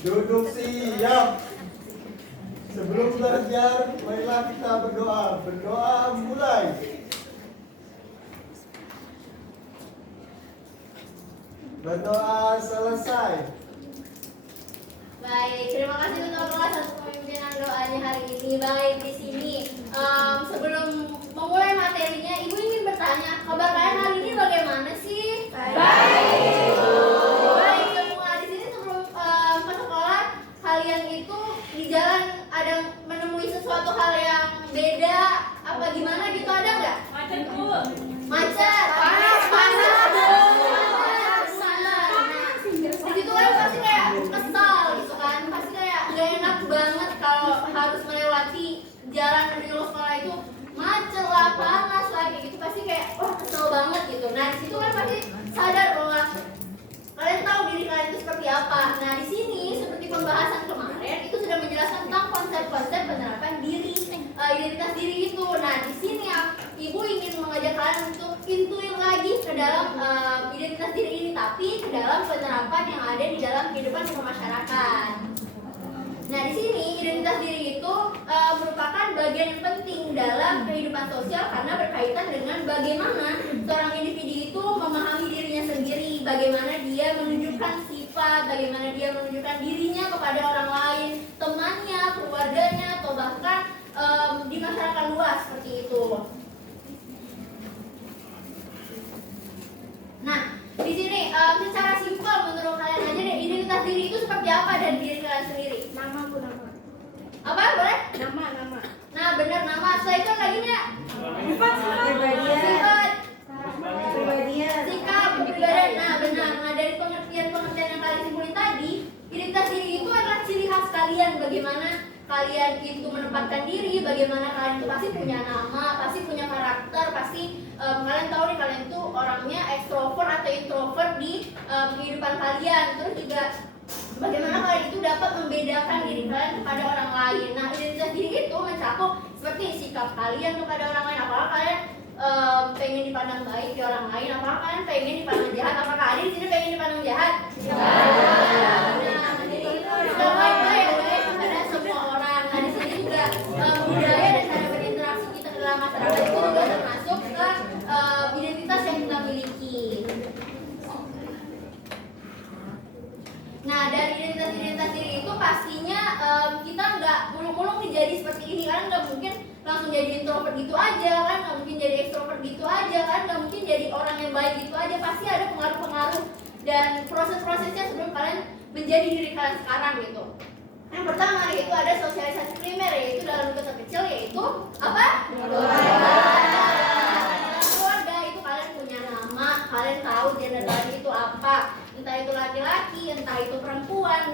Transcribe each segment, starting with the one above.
Duduk siap. Sebelum belajar, marilah kita berdoa. Berdoa mulai. Berdoa selesai. Baik, terima kasih untuk kelas atas pemimpinan doanya hari ini. Baik, di sini sebelum memulai materinya, Ibu ingin bertanya, kabar kalian hari ini bagaimana sih? Baik. Baik, semua di sini sebelum ke sekolah, kalian itu di jalan ada menemui sesuatu hal yang beda, apa gimana gitu, ada nggak? Macet, Bu. Macet, panas, begitu kan pasti kayak kesal gitu kan, pasti kayak gak enak banget kalau harus melewati jalan menuju sekolah itu macet lah, panas lah, kayak gitu pasti kayak wah kesel banget gitu. Nah di situ kan pasti sadar bahwa kalian tahu diri kalian itu seperti apa. Nah di sini seperti pembahasan kemarin itu sudah menjelaskan tentang konsep-konsep penerapan diri, identitas diri itu. Nah di sini Ibu ingin mengajak kalian untuk intuit lagi ke dalam identitas diri ini, tapi ke dalam penerapan yang ada di dalam kehidupan masyarakat. Nah di sini identitas diri itu merupakan bagian yang penting dalam kehidupan sosial karena berkaitan dengan bagaimana seorang individu itu memahami dirinya sendiri, bagaimana dia menunjukkan sifat, bagaimana dia menunjukkan dirinya kepada orang lain, temannya, keluarganya, atau bahkan di masyarakat luas seperti itu. Nah, di sini secara simpel menurut kalian aja deh, identitas diri itu seperti apa dari diri kalian sendiri? Nama, Bu, nama. Apa? Boleh? Nama. Nah, benar nama. Setelah itu lagi nggak? Sifat. Sifat. Kepribadian. Sikap, kepribadian. Nah, benar. Nah, dari pengertian yang kalian simpulin tadi, identitas diri itu adalah ciri khas kalian. Bagaimana kalian itu menempatkan diri, bagaimana kalian itu pasti punya nama, pasti punya karakter, pasti kalian tahu nih kalian itu orangnya ekstrovert atau introvert di kehidupan kalian. Terus juga bagaimana kalian itu dapat membedakan diri kalian kepada orang lain. Nah, identitas diri itu mencakup seperti sikap kalian kepada orang lain. Apakah kalian pengen dipandang baik di orang lain? Apakah kalian pengen dipandang jahat? Apakah ada di sini pengen dipandang jahat? Nah, jadi itu sudah baik-baik ya guys kepada semua orang. Nah, di sini juga budaya dan cara berinteraksi kita dalam masyarakat itu juga termasuk ke identitas yang kita miliki. Nah, dari identitas diri itu pastinya kita nggak muluk-muluk jadi seperti ini kan, nggak mungkin langsung jadi introvert gitu aja kan, nggak mungkin jadi extrovert gitu aja kan, nggak mungkin jadi orang yang baik gitu aja, pasti ada pengaruh-pengaruh dan proses-prosesnya sebelum kalian menjadi diri kalian sekarang gitu. Yang pertama yaitu ada sosialisasi primer, yaitu dalam bentuk kecil, yaitu apa? Keluarga. Dalam keluarga itu kalian punya nama, kalian tahu gender kalian itu apa, entah itu laki-laki, entah itu perempuan,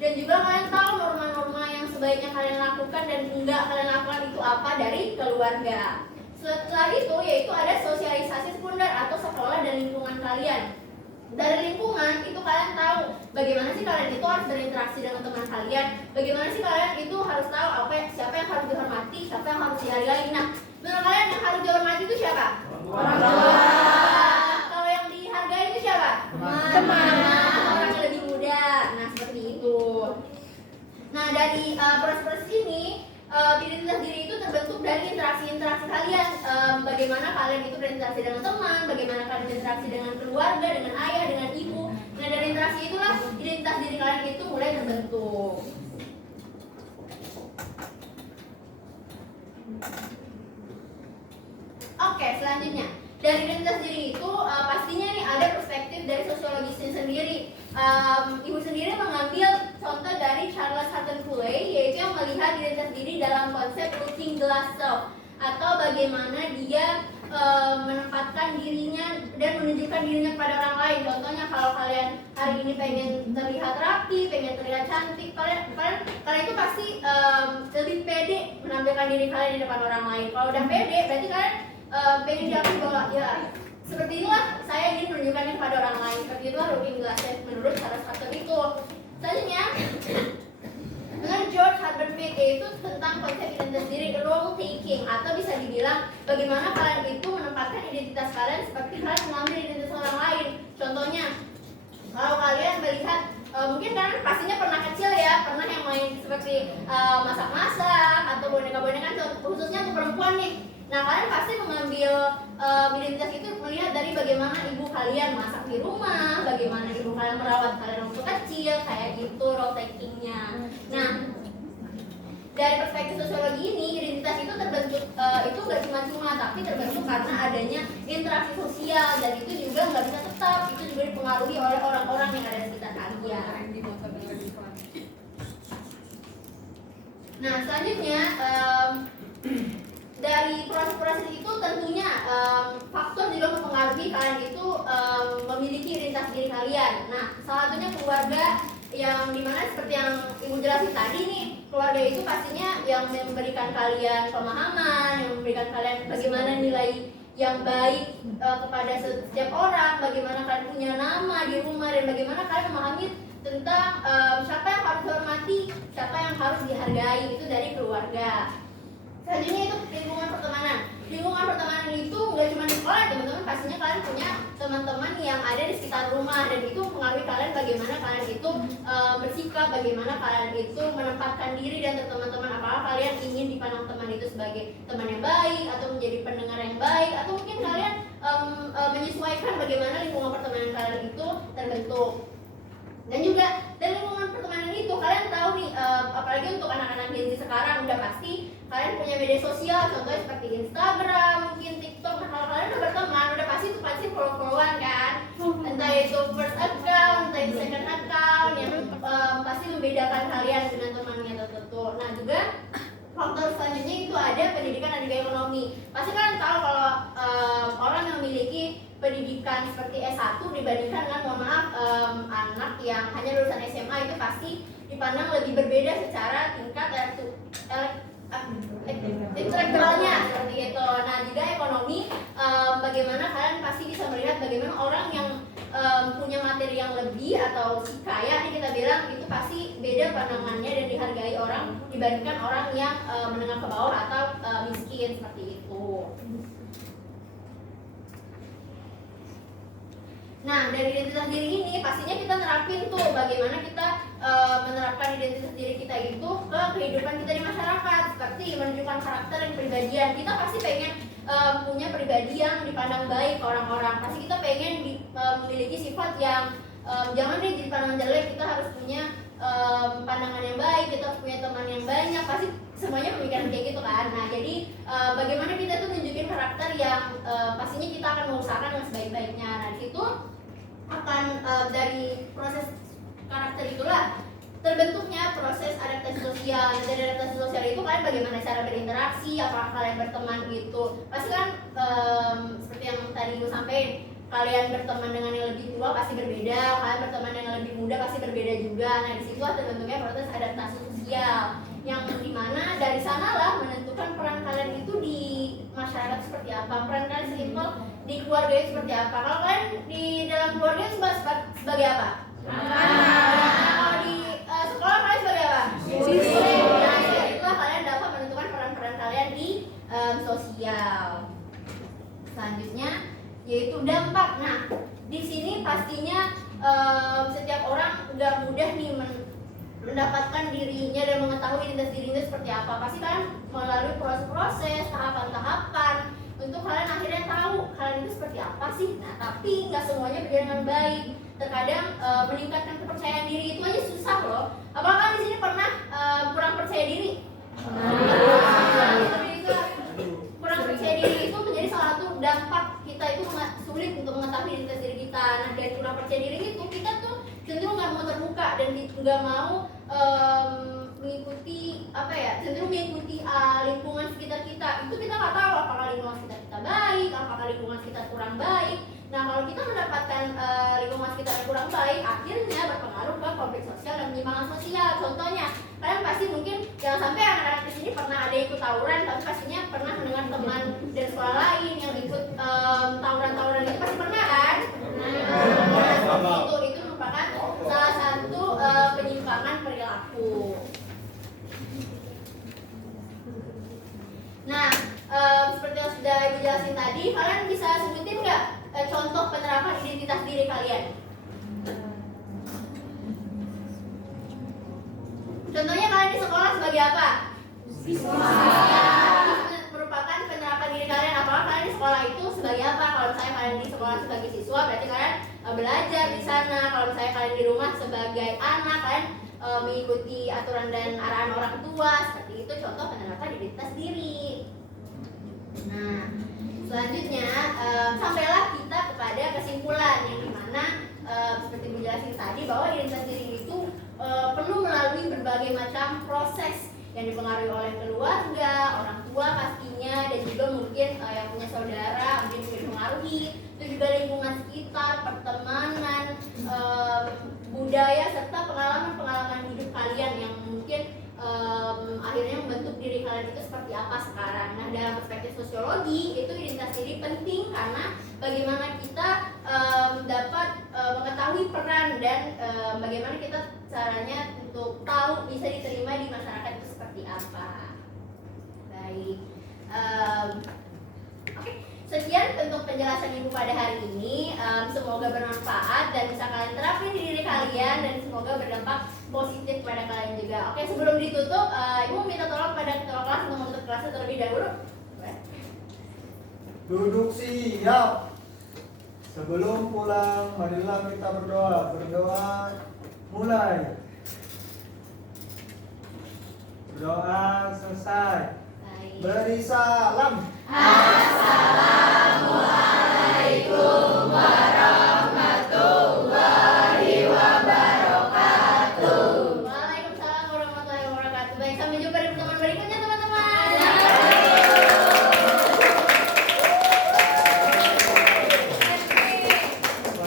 dan juga kalian tahu norma-norma yang sebaiknya kalian lakukan dan enggak kalian lakukan itu apa dari keluarga. Setelah itu yaitu ada sosialisasi sekunder atau sekolah dan lingkungan kalian. Dari lingkungan itu kalian tahu bagaimana sih kalian itu harus berinteraksi dengan teman kalian, bagaimana sih kalian itu harus tahu siapa yang harus dihormati, siapa yang harus dihargai. Nah, menurut kalian yang harus dihormati itu siapa? Orang tua. Kalau yang dihargai itu siapa? Teman. Orang yang lebih muda. Nah, seperti itu. Nah, dari proses ini identitas diri itu terbentuk dari interaksi-interaksi kalian. Bagaimana kalian itu berinteraksi dengan teman, bagaimana kalian berinteraksi dengan keluarga, dengan ayah, dengan ibu. Nah, dari interaksi itulah identitas diri kalian itu mulai terbentuk. Oke, selanjutnya dari identitas diri itu pastinya nih ada perspektif dari sosiologisnya sendiri. Ibu sendiri mengambil contoh dari Charles Hutton Cooley, yaitu yang melihat identitas diri dalam konsep looking glass self, atau bagaimana dia menempatkan dirinya dan menunjukkan dirinya kepada orang lain. Contohnya kalau kalian hari ini pengen terlihat rapi, pengen terlihat cantik, kalian itu pasti lebih pede menampilkan diri kalian di depan orang lain. Kalau udah pede, berarti kalian pengen diakui bahwa ya seperti inilah saya ingin menunjukkannya kepada orang lain. Seperti itulah looking glass self menurut Charles Hutton itu. Selanjutnya dengan George Herbert Mead, yaitu tentang konsep identitas diri role taking, atau bisa dibilang bagaimana kalian itu menempatkan identitas kalian seperti kalian mengambil identitas orang lain. Contohnya Kalau kalian melihat mungkin kalian pastinya pernah kecil ya, pernah yang main seperti masak-masak atau boneka-boneka, khususnya untuk perempuan nih. Nah, kalian pasti mengambil identitas itu melihat dari bagaimana ibu kalian masak di rumah, bagaimana ibu kalian merawat kalian waktu kecil, kayak gitu role takingnya. Nah, dari perspektif sosiologi ini, identitas itu terbentuk itu nggak cuma-cuma, tapi terbentuk karena adanya interaksi sosial, dan itu juga nggak bisa tetap, itu juga dipengaruhi oleh orang-orang yang ada di sekitar kalian. Nah, selanjutnya dari proses-proses itu tentunya faktor juga mempengaruhi kalian itu memiliki identitas diri kalian. Nah, salah satunya keluarga, yang dimana seperti yang ibu jelasin tadi nih, keluarga itu pastinya yang memberikan kalian pemahaman, yang memberikan kalian bagaimana nilai yang baik kepada setiap orang, bagaimana kalian punya nama di rumah, dan bagaimana kalian memahami tentang siapa yang harus dihormati, siapa yang harus dihargai, itu dari keluarga. Selanjutnya itu lingkungan pertemanan. Lingkungan pertemanan itu nggak cuma di sekolah, teman-teman, pastinya kalian punya teman-teman yang ada di sekitar rumah, dan itu mempengaruhi kalian bagaimana kalian itu bersikap, bagaimana kalian itu menempatkan diri dan teman-teman, apakah kalian ingin dipandang teman itu sebagai teman yang baik atau menjadi pendengar yang baik, atau mungkin kalian menyesuaikan bagaimana lingkungan pertemanan kalian itu terbentuk. Dan juga dari lingkungan pertemanan itu kalian tahu nih, apalagi untuk anak-anak Gen Z sekarang, udah pasti kalian punya media sosial, contohnya seperti Instagram, mungkin TikTok. Nah, kalau kalian udah berteman, udah pasti follow-followan kan, entah itu first account, entah itu second account, yang pasti membedakan kalian dengan temannya tertentu. Nah, juga faktor selanjutnya itu ada pendidikan dan juga ekonomi. Pasti kalian tahu kalau orang yang memiliki pendidikan seperti S1 dibandingkan dengan, mohon maaf, anak yang hanya lulusan SMA, itu pasti dipandang lebih berbeda secara tingkat intelektualnya seperti itu. Nah, juga ekonomi, bagaimana kalian pasti bisa melihat bagaimana orang yang punya materi yang lebih atau si kaya nih kita bilang, itu pasti beda pandangannya dan dihargai orang dibandingkan orang yang menengah ke bawah atau miskin seperti itu. Nah, dari identitas diri ini pastinya kita nerapin tuh bagaimana kita menerapkan identitas diri kita itu ke kehidupan kita di masyarakat, seperti menunjukkan karakter dan kepribadian. Kita pasti pengen punya pribadi yang dipandang baik ke orang-orang. Pasti kita pengen memiliki sifat yang jangan deh jadi pandangan jelek. Kita harus punya pandangan yang baik, kita harus punya teman yang banyak. Pasti semuanya pemikiran kayak gitu kan. Nah, jadi bagaimana kita tuh nunjukin karakter yang pastinya kita akan mengusahakan yang sebaik-baiknya. Nah, di situ akan dari proses karakter itulah terbentuknya proses adaptasi sosial. Nah, dari adaptasi sosial itu kalian bagaimana cara berinteraksi, apakah kalian berteman gitu. Pasti kan seperti yang tadi gue sampaikan, kalian berteman dengan yang lebih tua pasti berbeda, kalian berteman dengan yang lebih muda pasti berbeda juga. Nah, di situ terbentuknya proses adaptasi sosial, yang dimana dari sanalah menentukan peran kalian itu di masyarakat seperti apa, peran kalian simpel di keluarga itu seperti apa. Kalau kalian di dalam keluarga sebagai apa? Kalau di sekolah kalian sebagai apa? Siswa. Nah, itulah kalian dapat menentukan peran-peran kalian di sosial. Selanjutnya yaitu dampak. Nah, di sini pastinya setiap orang nggak mudah nih mendapatkan dirinya dan mengetahui identitas dirinya seperti apa. Pasti kan melalui proses-proses, tahapan-tahapan untuk kalian akhirnya tahu kalian itu seperti apa sih. Nah, tapi nggak semuanya berjalan dengan baik. Terkadang meningkatkan kepercayaan diri itu aja susah loh. Apakah di sini pernah kurang percaya diri? Kurang percaya diri itu menjadi salah satu dampak kita itu sulit untuk mengetahui identitas diri kita. Nah, dari kurang percaya diri itu kita tuh cenderung nggak mau terbuka dan nggak mau mengikuti cenderung mengikuti lingkungan sekitar kita. Itu kita nggak tahu apakah lingkungan sekitar kita baik, apakah lingkungan sekitar kurang baik. Nah, kalau kita mendapatkan lingkungan sekitar yang kurang baik, akhirnya berpengaruh ke konflik sosial dan penyimpangan sosial. Contohnya, kalian pasti mungkin jangan sampai anak-anak di sini pernah ada ikut tawuran, tapi pastinya pernah mendengar teman dari sekolah lain yang ikut tawuran-tawuran itu, pasti pernah kan? Nah, itu merupakan salah satu penyimpangan perilaku. Nah, seperti yang sudah Ibu jelasin tadi, kalian bisa sebutin nggak contoh penerapan identitas diri kalian? Contohnya kalian di sekolah sebagai apa? Siswa. Merupakan penerapan diri kalian. Apakah kalian di sekolah itu sebagai apa? Kalau misalnya kalian di sekolah sebagai siswa, berarti kalian belajar di sana. Kalau misalnya kalian di rumah sebagai anak, kalian mengikuti aturan dan arahan orang tua. Seperti itu contoh penerapan identitas diri. Nah, selanjutnya sampailah kita kepada kesimpulan yang dimana seperti Bu jelasin tadi bahwa identitas diri itu perlu melalui berbagai macam proses yang dipengaruhi oleh keluarga, orang tua pastinya, dan juga mungkin yang punya saudara mungkin juga dipengaruhi. Itu juga lingkungan sekitar, pertemanan, budaya serta pengalaman-pengalaman hidup kalian yang mungkin akhirnya membentuk diri kalian itu seperti apa sekarang. Nah, dalam perspektif sosiologi itu identitas diri penting karena bagaimana kita dapat mengetahui peran dan bagaimana kita caranya untuk tahu bisa diterima di masyarakat itu seperti apa. Baik, oke. Sekian bentuk penjelasan Ibu pada hari ini. Semoga bermanfaat dan bisa kalian terapin di diri kalian dan semoga berdampak positif pada kalian juga. Oke, sebelum ditutup, Ibu minta tolong pada ketua kelas untuk menutup kelasnya terlebih dahulu. Duduk siap. Sebelum pulang, marilah kita berdoa. Berdoa mulai. Berdoa selesai. Baik. Beri salam. Amin.